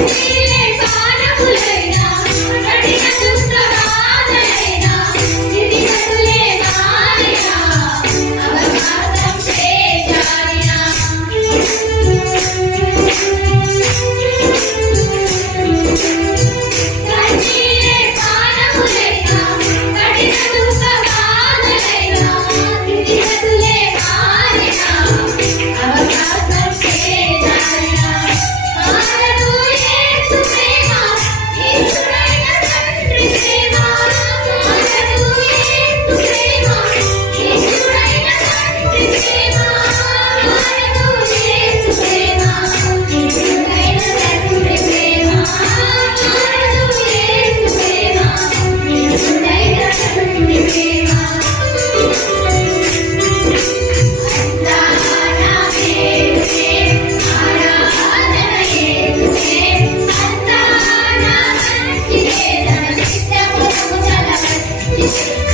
Thank you. Peace.